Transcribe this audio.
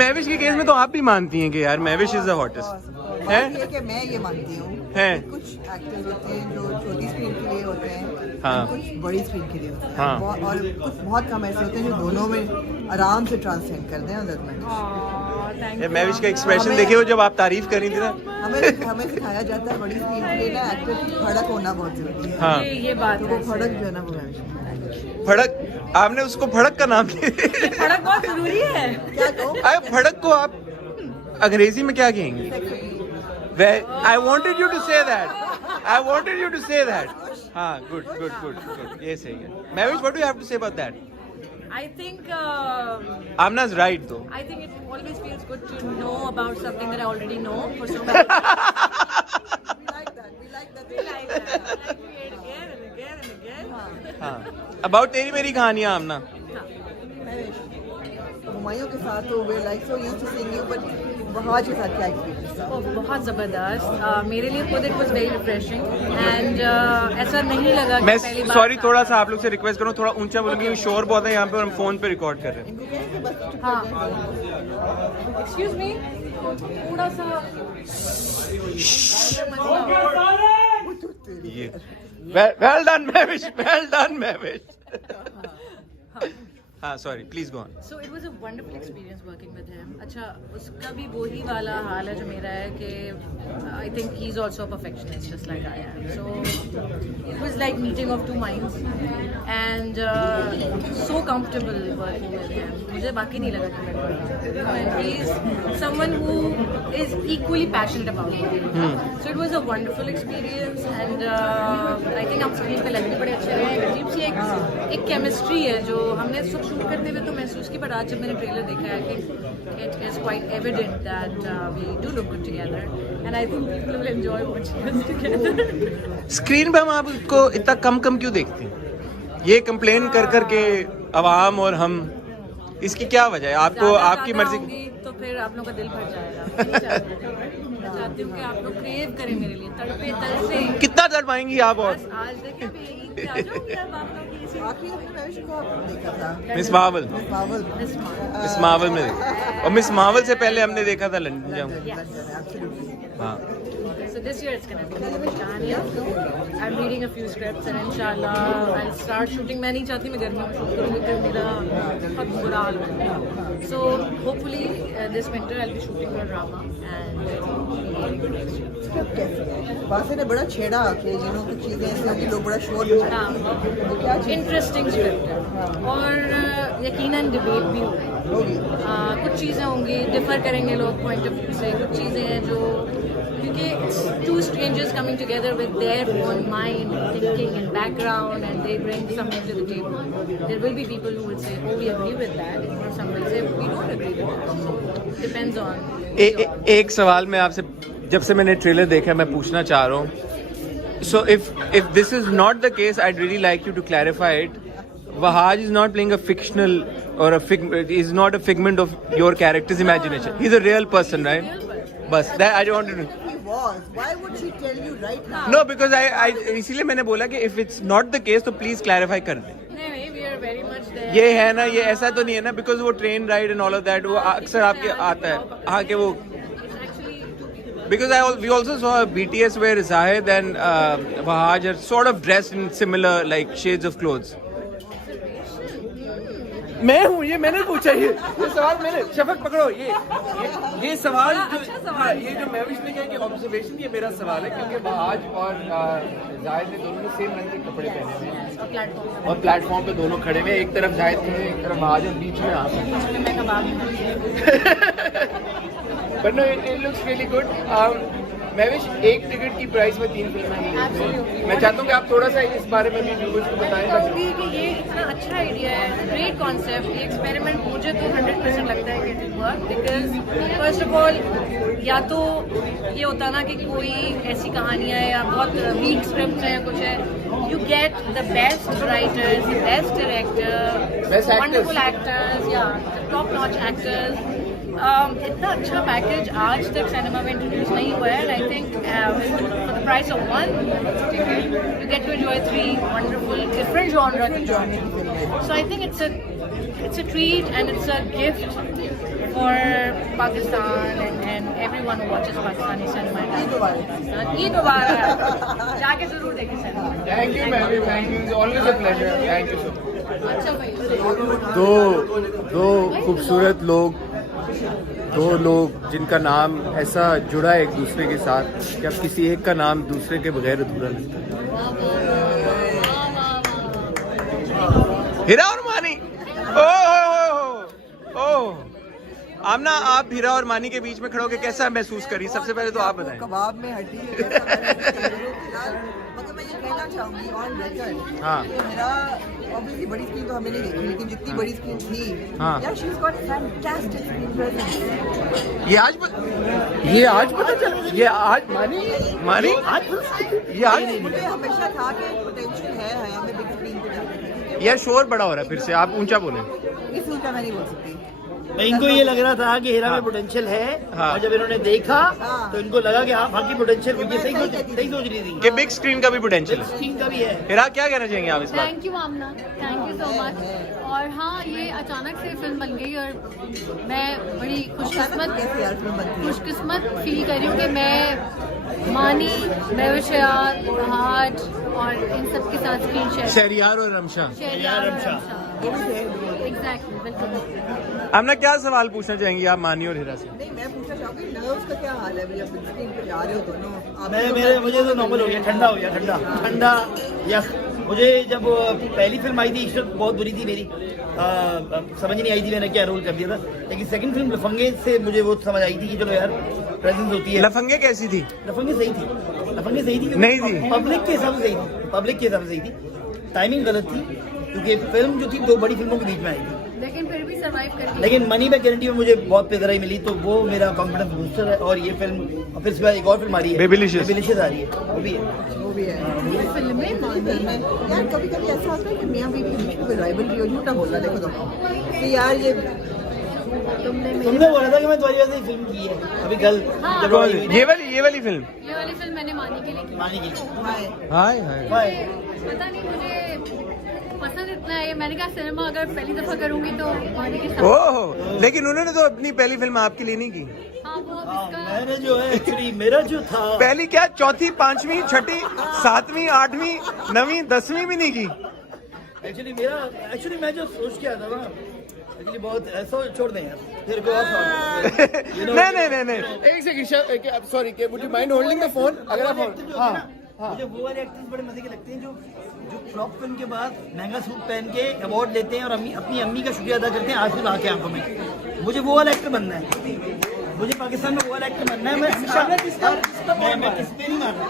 महविश के केस में तो आप भी मानती हैं कि यार महविश इज द हॉटेस्ट है कि मैं ये मानती हूँ है कुछ एक्टर्स होते हैं जो छोटी स्क्रीन के लिए होते हैं, हाँ। कुछ बड़ी स्क्रीन के लिए होते हैं, हाँ। और कुछ बहुत कम ऐसे होते हैं जो दोनों में आराम से ट्रांसलेट करते हैं। ये महविश का एक्सप्रेशन देखिए वो जब आप तारीफ कर रही थी ना। हमें सिखाया जाता है बड़ी स्क्रीन के लिए ना एक्टर की फड़क होना बहुत जरूरी है। हाँ ये बात तो वो फड़क जो है ना वो फड़क, आपने उसको फड़क का नाम दिया। फड़क बहुत जरूरी है। क्या कहूँ, अरे फड़क को आप अंग्रेजी में क्या कहेंगे? I wanted you to say that. I wanted you to say that. हाँ, good. ये सही है. Mahwish, what do you have to say about that? I think Amna's right though. I think it always feels good to know about something that I already know for so many years. we like that. We like that. I like to hear it again and again and again. हाँ. About तेरी मेरी कहानियाँ आमना. हुमायूं के साथ तो वे like so used to seeing you, but Wahaj के साथ क्या एक्सपीरियंस था? बहुत ज़बरदस्त। मेरे लिए खुद it was very refreshing and ऐसा नहीं लगा कि मैं पहली बार सॉरी थोड़ा सा आप लोग से रिक्वेस्ट करूँ थोड़ा ऊंचा बोलेंगे, शोर बहुत है यहाँ पे और हम फोन पे रिकॉर्ड कर रहे हैं. इनको कहें कि बस चुप हाँ कर जाएं। एक्सक्यूज मी थोड़ा सा ये well done Mahwish. हाँ sorry please go on. So it was a wonderful experience working with him. अच्छा उसका भी वही वाला हाल है जो मेरा है कि I think he's also a perfectionist just like I am. So it was like meeting of two minds and so comfortable working with him. मुझे बाकी नहीं लगा कि and he's someone who is equally passionate about it. So it was a wonderful experience and I think हम screen पे लग भी बड़े अच्छे रहे. अजीब सी एक केमिस्ट्री है जो हमने सब शूट करते हुए तो महसूस की, पर आज जब मैंने ट्रेलर देखा है कि it is quite evident that we do look good together and I think people will enjoy watching us together. Screen पे हम आपको इतना कम क्यों देखते हैं? ये कंप्लेन कर के अवाम और हम, इसकी क्या वजह है? आपको आपकी मर्जी होगी तो फिर आप लोगों का दिल भर जाएगा. मैं चाहती हूँ कि आप लोग क्रेव करें मेरे लिए, तड़पे तरसे. कितना दर पाएंगी आप? और बस आज देखिए अभी ईद पे आ जाऊंगी अब आप लोग की इसी आखिर में महविश को आपने देखा था मिस मार्वल बावल मिस मार्वल में और मिस मार्वल से पहले हमने देखा था लंदन जाऊँ. हाँ So this year it's gonna be Kahania. I'm reading a few scripts and inshallah I'll start shooting. मैं नहीं चाहती मैं गर्मियों में शूट करूँगी फिर मेरा बहुत बुरा हाल होगा. So hopefully this winter I'll be shooting for a drama and बासे ने बड़ा छेड़ा कि जिन्हों कुछ चीजें ऐसी होंगी लोग बड़ा शोर मचाएंगे. वो क्या चीज़ इंटरेस्टिंग स्क्रिप्ट है और यकीनन डिबेट भी होगी. कुछ चीज़ें होंगी डिफर करेंगे लोग पॉइंट ऑफ व्यू से, कुछ चीज़ें हैं जो क्योंकि two strangers coming together with their own mind, thinking and background and they bring something to the table. There will be people who will say, oh we agree with that, or some will say we don't agree with that. So depends on. एक सवाल मैं आपसे जब से मैंने trailer देखा मैं पूछना चाह रहा हूँ. So if this is not the case, I'd really like you to clarify it. Wahaj is not playing a fictional or is not a figment of your character's imagination. He's a real person, right? बस that I don't want to know. he was. Why would she tell you right now? No, because I इसीलिए मैंने बोला कि if it's not the case तो please clarify कर दें. नहीं, we are very much there. ये है ना, ये ऐसा तो नहीं है ना, because वो train ride and all of that वो अक्सर आपके आता है. हाँ कि वो because we also saw a BTS where Zahid and Wahaj are sort of dressed in similar like shades of clothes. मैं हूँ ये मैंने पूछा ये सवाल मैंने शफक पकड़ो ये सवाल जो हाँ, ये जो महविश ने कहा कि ऑब्जर्वेशन ये मेरा सवाल है क्योंकि वहाज और जाहिद ने दोनों ने सेम रंग के कपड़े पहने हुए हैं और प्लेटफॉर्म पे दोनों खड़े हुए, एक तरफ जाहिद खड़े एक तरफ वहाज और बीच में आप. But no it looks really good. Mehwish एक टिकट की प्राइस में 3 फिल्में हैं. मैं चाहता हूँ कि आप थोड़ा सा इस बारे में भी व्यूअर्स को बताएं. कहूँगी कि ये इतना अच्छा आइडिया है, ग्रेट कॉन्सेप्ट. ये एक्सपेरिमेंट मुझे तो 100% लगता है कि it will work because first of all या तो ये होता ना कि कोई ऐसी कहानियाँ या बहुत वीक स्क्रिप्ट है कुछ है, you get the best writers, the best director, wonderful actors या टॉप नॉच एक्टर्स. इतना अच्छा पैकेज आज तक सिनेमा में इंट्रोड्यूस नहीं हुआ है. I think for the price of one ticket you get to enjoy 3 wonderful different genre की film. So I think it's a treat and it's a gift for Pakistan and everyone who watches Pakistani cinema. Eid Mubarak. जाके जरूर देखें cinema. Thank you, ma'am. Thank you. It's always a pleasure. Thank you so much. अच्छा भाई. दो खूबसूरत लोग, दो लोग जिनका नाम ऐसा जुड़ा है एक दूसरे के साथ कि अब किसी एक का नाम दूसरे के बगैर अधूरा लगता है. हीरा और मानी. ओह आमना, आप हीरा और मानी के बीच में खड़े होकर कैसा महसूस करी? सबसे पहले तो आप बताएं. कबाब में हड्डी है, जैसा मगर मैं ये कहना चाहूँगी ऑन रिकॉर्ड, हाँ. मेरा ऑब्वियसली बड़ी स्क्रीन तो हमें नहीं देखी, लेकिन जितनी बड़ी स्क्रीन थी, हाँ. यार she is got fantastic screen presence. ये आज पता चला. ये आज मानी ये आज मुझे हमेशा था कि पोटेंशियल है हया में बिग स्क्रीन पे जाने की. यह शोर बड़ा हो रहा है. फिर से आप ऊंचा बोलें. इसलिए मैं नहीं बोल सकती. इनको ये लग रहा था कि हीरा हाँ. में पोटेंशियल है, हाँ. और जब इन्होंने देखा हाँ. तो इनको लगा कि हाँ बाकी पोटेंशियल, ये सही सोच रही थी कि बिग स्क्रीन का भी पोटेंशियल है. स्क्रीन का भी है. हीरा, क्या कहना चाहेंगे आप इस बात? Thank you Aamna, thank you so much. और हाँ, ये अचानक से फिल्म बन गई और मैं बड़ी खुशकिस्मत फील कर रही हूँ कि मैं मानी, महविशात, बहाट और इन सब के साथ स्क्रीन शेयर. शहरियार और रमशा. एग्जैक्टली, बिल्कुल. हमने क्या सवाल पूछना चाहेंगे आप मानी और हीरा से? नहीं, मैं पूछना चाहूँगी नर्व्स का क्या हाल है जब बिग स्क्रीन पे जा रहे हो दोनों? मुझे तो नॉर्मल हो गया, ठंडा हो गया, ठंडा यख. मुझे जब पहली फिल्म आई थी इश्क बहुत बुरी थी मेरी, समझ नहीं आई थी मैंने क्या रोल कर दिया था. लेकिन सेकंड फिल्म लफंगे से मुझे वो समझ आई थी कि चलो यार प्रेजेंस होती है. लफंगे कैसी थी? लफंगे सही थी क्योंकि नहीं थी. पब्लिक के हिसाब से सही थी. टाइमिंग गलत थी क्योंकि फिल्म जो थी दो बड़ी फिल्मों के बीच में आई थी. लेकिन फिर भी सरवाइव कर गई. लेकिन मनी बैक गारंटी में मुझे बहुत पेदराई मिली, तो वो मेरा कॉन्फिडेंस बूस्टर है. और ये फिल्म फिर इसके बाद एक और फिल्म आ रही है, बेबीलिशियस आ रही है, वो भी है. ये फिल्में यार कभी कभी ऐसा होता है कि मियाँ बीवी के बीच में कोई राइवलरी हो. झूठा बोलना देखो तो कि यार ये तुमने बोला था कि मैं तुम्हारी वजह से फिल्म की है अभी कल. हाँ. जब आई हुई थी. ये वाली फिल्म. ये वाली फिल्म मैंने मानी के लिए की. मानी की. हाय हाय. पता नहीं, मुझे पसंद इतना है. मैंने कहा सिनेमा अगर पहली दफा करूंगी तो मानी के साथ. ओह, लेकिन उन्होंने तो अपनी पहली फिल्म आपके लिए नहीं की. हाँ, वो अब हाँ, इसका मैंने जो है एक्चुअली मेरा जो था पहली क्या, चौथी, पांचवी, छठी, सातवीं, आठवीं, नवीं, 10वीं भी नहीं की. एक्चुअली मैं जो सोच के आया था ना, एक्चुअली बहुत ऐसा छोड़ दें यार फिर को आप. नहीं. एक second, sorry, would you mind holding the phone? अगर आप मुझे वो वाले एक्टर्स बड़े मजे के लगते हैं जो फ्लॉप फिल्म के बाद महंगा सूट पहन के अवार्ड लेते हैं और अपनी अम्मी का शुक्रिया अदा करते हैं आंसू ला के आंखों में. मुझे वो वाला एक्टर बनना है. मुझे पाकिस्तान में वो वाला एक्टर बनना है. मैं किस पे नहीं मारना.